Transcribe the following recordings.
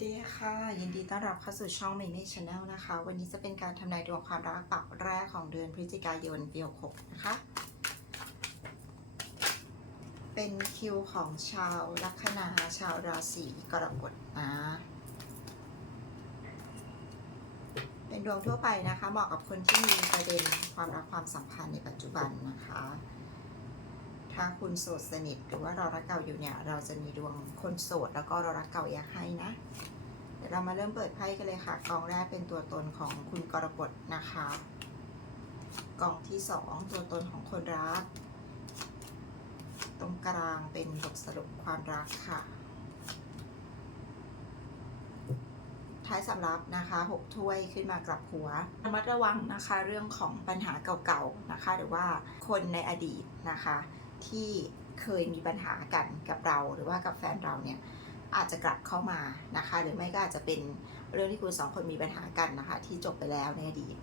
สดีค่ะ ยินดีต้อนรับเข้าสู่ช่อง m ม m ช Channel นะคะ วันนี้จะเป็นการทำนายดวงความรักปักแรกของเดือนพฤศจิกายนปี66นะคะ เป็นคิวของชาวลัคนาชาวราศีกรกฎนะเป็นดวงทั่วไปนะคะ เหมาะกับคนที่มีประเด็นความรักความสัมพันธ์ในปัจจุบันนะคะ ถ้าคุณโสดสนิทหรือว่าเรารักเก่าอยู่เนี่ย เราจะมีดวงคนโสดแล้วก็เรารักเก่าอยากให้นะ เดี๋ยวเรามาเริ่มเปิดไพ่กันเลยค่ะ กองแรกเป็นตัวตนของคุณกรกฎนะคะ กองที่สองตัวตนของคนรัก ตรงกลางเป็นบทสรุปความรักค่ะท้ายสำรับนะคะหกถ้วยขึ้นมากลับหัวระมัดระวังนะคะเรื่องของปัญหาเก่าๆนะคะ หรือว่าคนในอดีตนะคะ ที่เคยมีปัญหากันกับเราหรือว่ากับแฟนเราเนี่ยอาจจะกลับเข้ามานะคะ หรือไม่ก็อาจจะเป็นเรื่องที่คุณสองคนมีปัญหากันนะคะ ที่จบไปแล้วในอดีต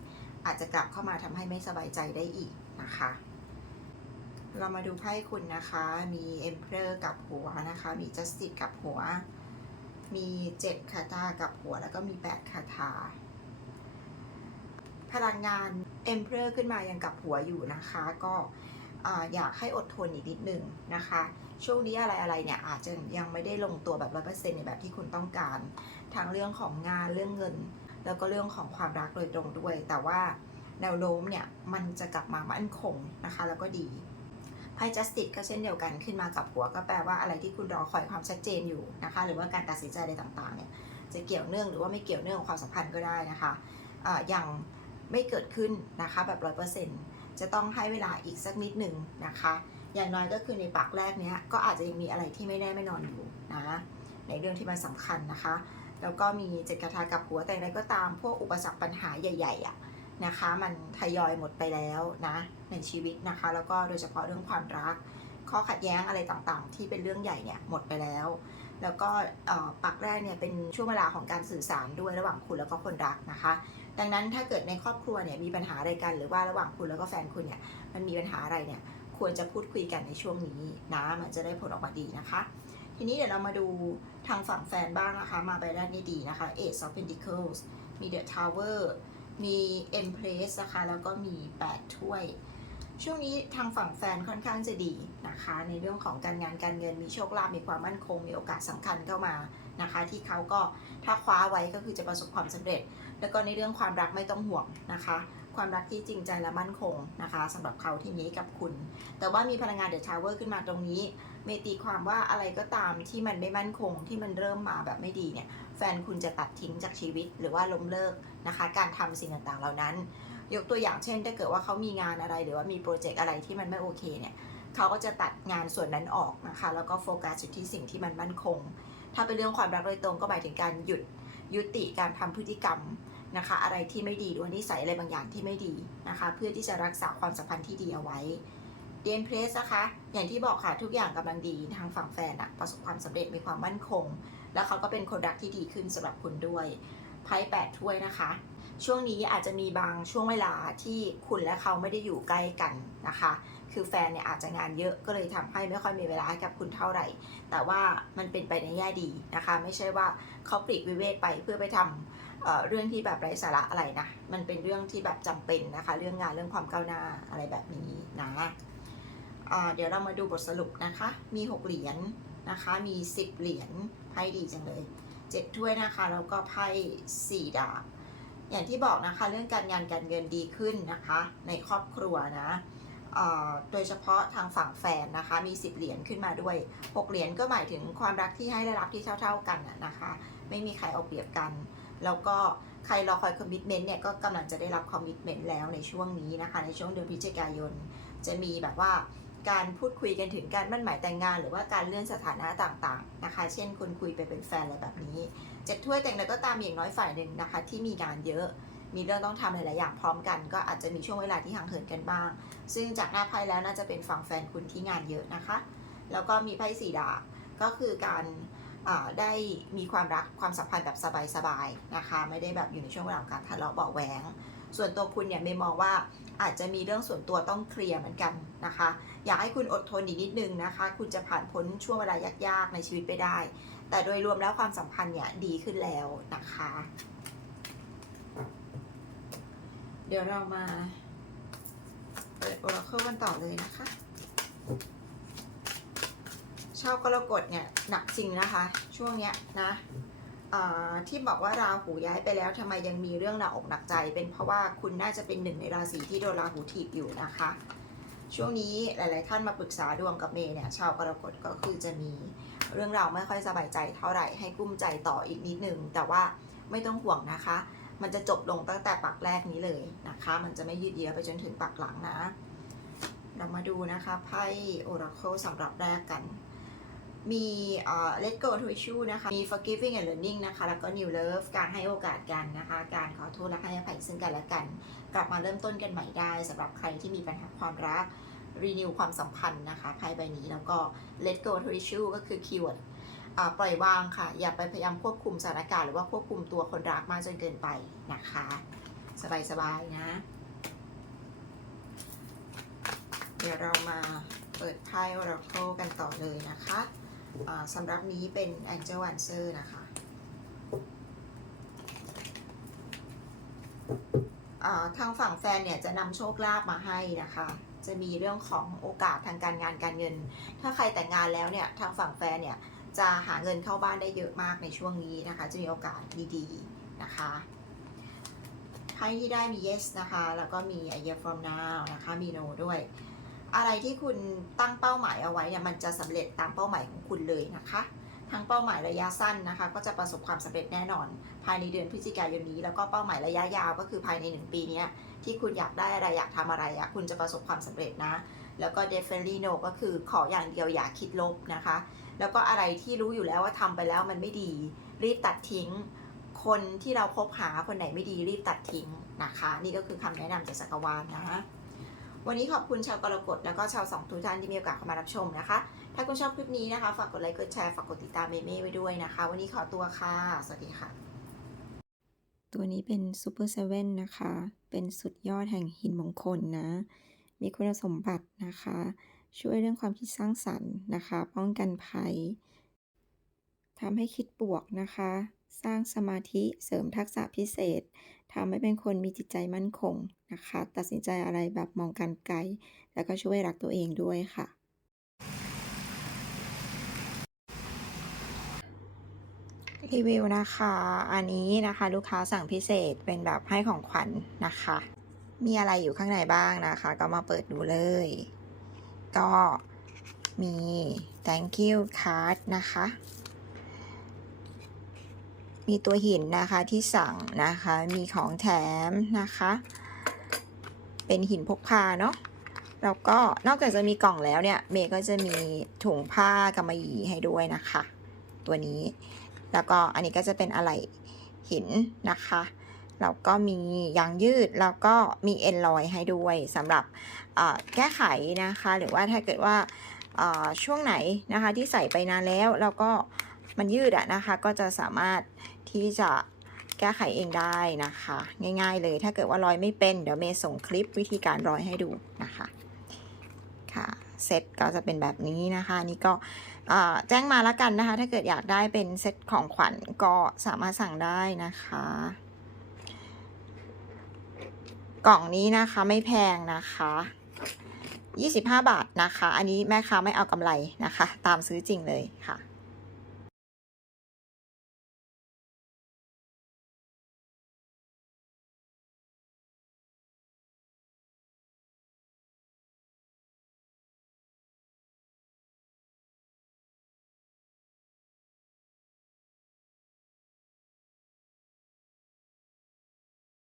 อาจจะกลับเข้ามาทำให้ไม่สบายใจได้อีกนะคะ เรามาดูไพ่คุณนะคะ มี Emperor กับหัวนะคะ มี Justice กับหัว มี7คาถากับหัว แล้วก็มี8คาถาพลังงาน Emperor ขึ้นมายังกับหัวอยู่นะคะ ก็ อยากให้อดทนอีกนิดหนึ่งนะคะ ช่วงนี้อะไรอะไรเนี่ยอาจจะยังไม่ได้ลงตัวแบบร้อยเปอร์เซ็นต์ในแบบที่คุณต้องการทั้งเรื่องของงานเรื่องเงิน แล้วก็เรื่องของความรักโดยตรงด้วย แต่ว่าแนวโน้มเนี่ยมันจะกลับมามั่นคงนะคะ แล้วก็ดีไพ่ justice ก็เช่นเดียวกันขึ้นมากับหัวก็แปลว่าอะไรที่คุณรอคอยความชัดเจนอยู่นะคะ หรือว่าการตัดสินใจอะไรต่างๆเนี่ยจะเกี่ยวเนื่องหรือว่าไม่เกี่ยวเนื่องกับความสัมพันธ์ก็ได้นะคะอย่างไม่เกิดขึ้นนะคะแบบร้อยเปอร์เซ็นต์ จะต้องให้เวลาอีกสักนิดหนึ่งนะคะ อย่างน้อยก็คือในปักแรกเนี้ยก็อาจจะยังมีอะไรที่ไม่แน่ไม่นอนอยู่นะในเรื่องที่มันสำคัญนะคะ แล้วก็มีเจ็ดคาถากับหัวแต่อะไรก็ตามพวกอุปสรรคปัญหาใหญ่ๆอะนะคะ มันทยอยหมดไปแล้วนะในชีวิตนะคะ แล้วก็โดยเฉพาะเรื่องความรัก ข้อขัดแย้งอะไรต่างๆ ที่เป็นเรื่องใหญ่เนี่ยหมดไปแล้ว แล้วก็ปักแรกเนี่ยเป็นช่วงเวลาของการสื่อสารด้วยระหว่างคุณแล้วก็คนรักนะคะ ดังนั้นถ้าเกิดในครอบครัวเนี่ยมีปัญหาอะไรกัน หรือว่าระหว่างคุณแล้วก็แฟนคุณเนี่ยมันมีปัญหาอะไรเนี่ยควรจะพูดคุยกันในช่วงนี้นะมันจะได้ผลออกมาดีนะคะ ทีนี้เดี๋ยวเรามาดูทางฝั่งแฟนบ้างนะคะ มาใบแรกนี่ดีนะคะ Ace of Pentacles มี The Tower มี Empress นะคะแล้วก็มี 8 ถ้วย ช่วงนี้ทางฝั่งแฟนค่อนข้างจะดีนะคะ ในเรื่องของการงานการเงินมีโชคลาภมีความมั่นคงมีโอกาสสำคัญเข้ามานะคะ ที่เขาก็ถ้าคว้าไว้ก็คือจะประสบความสำเร็จ แล้วก็ในเรื่องความรักไม่ต้องห่วงนะคะ ความรักที่จริงใจและมั่นคงนะคะสำหรับเขาที่นี้กับคุณ แต่ว่ามีพลังงานเดอะทาวเวอร์ขึ้นมาตรงนี้เมตีความว่าอะไรก็ตามที่มันไม่มั่นคงที่มันเริ่มมาแบบไม่ดีเนี่ยแฟนคุณจะตัดทิ้งจากชีวิตหรือว่าล้มเลิกนะคะ การทำสิ่งต่างๆเหล่านั้น ยกตัวอย่างเช่น ถ้าเกิดว่าเขามีงานอะไรหรือว่ามีโปรเจกต์อะไรที่มันไม่โอเคเนี่ยเขาก็จะตัดงานส่วนนั้นออกนะคะ แล้วก็โฟกัสอยู่ที่สิ่งที่มันมั่นคง ถ้าเป็นเรื่องความรักโดยตรงก็หมายถึงการหยุดยุติการทำพฤติกรรมนะคะ อะไรที่ไม่ดีหรือว่านิสัยอะไรบางอย่างที่ไม่ดีนะคะ เพื่อที่จะรักษาความสัมพันธ์ที่ดีเอาไว้เดนเพรสนะคะอย่างที่บอกค่ะทุกอย่างกำลังดีทางฝั่งแฟนอะประสบความสำเร็จมีความมั่นคง แล้วเขาก็เป็นคนรักที่ดีขึ้นสำหรับคุณด้วย ไพ่แปดถ้วยนะคะ ช่วงนี้อาจจะมีบางช่วงเวลาที่คุณและเขาไม่ได้อยู่ใกล้กันนะคะ คือแฟนเนี่ยอาจจะงานเยอะก็เลยทำให้ไม่ค่อยมีเวลาให้กับคุณเท่าไหร่ แต่ว่ามันเป็นไปในแง่ดีนะคะ ไม่ใช่ว่าเขาปลีกวิเวกไปเพื่อไปทำเเรื่องที่แบบไร้สาระอะไรนะ มันเป็นเรื่องที่แบบจำเป็นนะคะ เรื่องงานเรื่องความก้าวหน้าอะไรแบบนี้นะเดี๋ยวเรามาดูบทสรุปนะคะ มี 6 เหรียญนะคะ มี 10 เหรียญไพ่ดีจังเลย 7 ถ้วยนะคะ แล้วก็ไพ่ 4 ดาบ อย่างที่บอกนะคะ เรื่องการงานการเงินดีขึ้นนะคะ ในครอบครัวนะโดยเฉพาะทางฝั่งแฟนนะคะ มี 10 เหรียญขึ้นมาด้วย 6 เหรียญก็หมายถึงความรักที่ให้และรับที่เท่า ๆกันนะนะคะ ไม่มีใครเอาเปรียบกัน แล้วก็ใครรอคอยคอมมิชเมนต์เนี่ยก็กำลังจะได้รับคอมมิชเมนต์แล้วในช่วงนี้นะคะ ในช่วงเดือนพฤศจิกายน จะมีแบบว่า การพูดคุยกันถึงการมั่นหมายแต่งงาน หรือว่าการเลื่อนสถานะต่างๆนะคะ เช่นคนคุยไปเป็นแฟนอะไรแบบนี้เจ็ดถ้วยแต่งแล้วก็ตามอย่างน้อยฝ่ายหนึ่งนะคะ ที่มีงานเยอะ มีเรื่องต้องทำหลายๆอย่างพร้อมกัน ก็อาจจะมีช่วงเวลาที่ห่างเหินกันบ้าง ซึ่งจากหน้าไพ่แล้วน่าจะเป็นฝั่งแฟนคุณที่งานเยอะนะคะ แล้วก็มีไพ่สีดาบก็คือการได้มีความรักความสัมพันธ์แบบสบายๆนะคะ ไม่ได้แบบอยู่ในช่วงเวลาของการทะเลาะเบาแหวง ส่วนตัวคุณเนี่ยไม่มองว่าอาจจะมีเรื่องส่วนตัวต้องเคลียร์เหมือนกันนะคะ อยากให้คุณอดทนอีกนิดนึงนะคะ คุณจะผ่านพ้นช่วงเวลายากๆในชีวิตไปได้ แต่โดยรวมแล้วความสัมพันธ์เนี่ยดีขึ้นแล้วนะคะ เดี๋ยวเรามาเปิด Oracle กันต่อเลยนะคะชาวกรกฎเนี่ยหนักจริงนะคะ ช่วงเนี้ยนะ ที่บอกว่าราหูย้ายไปแล้วทำไมยังมีเรื่องหนักอกหนักใจ เป็นเพราะว่าคุณน่าจะเป็นหนึ่งในราศีที่โดนราหูถีบอยู่นะคะ ช่วงนี้หลาย ๆ ท่านมาปรึกษาดวงกับเมย์เนี่ยชาวกรกฎก็คือจะมีเรื่องราวไม่ค่อยสบายใจเท่าไหร่ให้กุ้มใจต่ออีกนิดนึงแต่ว่าไม่ต้องห่วงนะคะ มันจะจบลงตั้งแต่ปักแรกนี้เลยนะคะ มันจะไม่ยืดเยื้อไปจนถึงปักหลังนะ เรามาดูนะคะไพ่ Oracle สำหรับแรกกัน มีเอ่อ Let go to issue นะคะ มี forgiving and learning นะคะ แล้วก็ new love การให้โอกาสกันนะคะ การขอโทษและให้อภัยซึ่งกันและกัน กลับมาเริ่มต้นกันใหม่ได้สำหรับใครที่มีปัญหาความรัก renew ความสัมพันธ์นะคะไพ่ใบนี้แล้วก็ let go to issue ก็คือ keyword อ่าปล่อยวางค่ะ อย่าไปพยายามควบคุมสถานการณ์หรือว่าควบคุมตัวคนรักมากจนเกินไปนะคะ สบายๆนะ เดี๋ยวเรามาเปิดไพ่ Oracle กันต่อเลยนะคะ สำหรับนี้เป็น Angel Answer นะคะทางฝั่งแฟนเนี่ยจะนำโชคลาภมาให้นะคะ จะมีเรื่องของโอกาสทางการงานการเงิน ถ้าใครแต่งงานแล้วเนี่ยทางฝั่งแฟนเนี่ยจะหาเงินเข้าบ้านได้เยอะมากในช่วงนี้นะคะ จะมีโอกาสดีๆนะคะไพ่ที่ได้มี yes นะคะ แล้วก็มี a year from now นะคะ มี no ด้วย อะไรที่คุณตั้งเป้าหมายเอาไว้เนี่ยมันจะสำเร็จตามเป้าหมายของคุณเลยนะคะทั้งเป้าหมายระยะสั้นนะคะ ก็จะประสบความสำเร็จแน่นอน ภายในเดือนพฤศจิกายนนี้ แล้วก็เป้าหมายระยะยาวก็คือภายในหนึ่งปีนี้ที่คุณอยากได้อะไรอยากทำอะไรอะคุณจะประสบความสำเร็จนะ แล้วก็ definitely no ก็คือขออย่างเดียวอย่าคิดลบนะคะ แล้วก็อะไรที่รู้อยู่แล้วว่าทำไปแล้วมันไม่ดี รีบตัดทิ้ง คนที่เราคบหาคนไหนไม่ดีรีบตัดทิ้งนะคะ นี่ก็คือคำแนะนำจากจักรวาลนะคะ วันนี้ขอบคุณชาวกรกฎแล้วก็ชาวสองทุกท่านที่มีโอกาสเข้ามารับชมนะคะ ถ้าคุณชอบคลิปนี้นะคะฝากกดไลค์กดแชร์ฝากกดติดตามเมเม่ไว้ด้วยนะคะ วันนี้ขอตัวค่ะ สวัสดีค่ะ ตัวนี้เป็นซูเปอร์เซเว่นนะคะ เป็นสุดยอดแห่งหินมงคลนะ มีคุณสมบัตินะคะ ช่วยเรื่องความคิดสร้างสรรค์นะคะ ป้องกันภัยทำให้คิดบวกนะคะ สร้างสมาธิเสริมทักษะพิเศษทำให้เป็นคนมีจิตใจมั่นคงนะคะ ตัดสินใจอะไรแบบมองการไกล แล้วก็ช่วยรักตัวเองด้วยค่ะรีวิวนะคะ อันนี้นะคะลูกค้าสั่งพิเศษเป็นแบบให้ของขวัญนะคะ มีอะไรอยู่ข้างในบ้างนะคะ ก็มาเปิดดูเลย ก็มี thank you card นะคะ มีตัวหินนะคะที่สั่งนะคะ มีของแถมนะคะ เป็นหินพกพาเนาะแล้วก็นอกจากจะมีกล่องแล้วเนี่ย เมย์ก็จะมีถุงผ้ากำมะหยี่ให้ด้วยนะคะ ตัวนี้ แล้วก็อันนี้ก็จะเป็นอะไหล่หินนะคะแล้วก็มียางยืดแล้วก็มีเอ็นลอยให้ด้วยสำหรับแก้ไขนะคะ หรือว่าถ้าเกิดว่าช่วงไหนนะคะที่ใส่ไปนานแล้วแล้วก็มันยืดอะนะคะ ก็จะสามารถ ที่จะแก้ไขเองได้นะคะ ง่ายๆเลยถ้าเกิดว่าร้อยไม่เป็นเดี๋ยวเมย์ส่งคลิปวิธีการร้อยให้ดูนะคะค่ะเซตก็จะเป็นแบบนี้นะคะนี่ก็แจ้งมาแล้วกันนะคะ ถ้าเกิดอยากได้เป็นเซตของขวัญก็สามารถสั่งได้นะคะ กล่องนี้นะคะไม่แพงนะคะ25 บาทนะคะ อันนี้แม่ค้าไม่เอากำไรนะคะ ตามซื้อจริงเลยค่ะ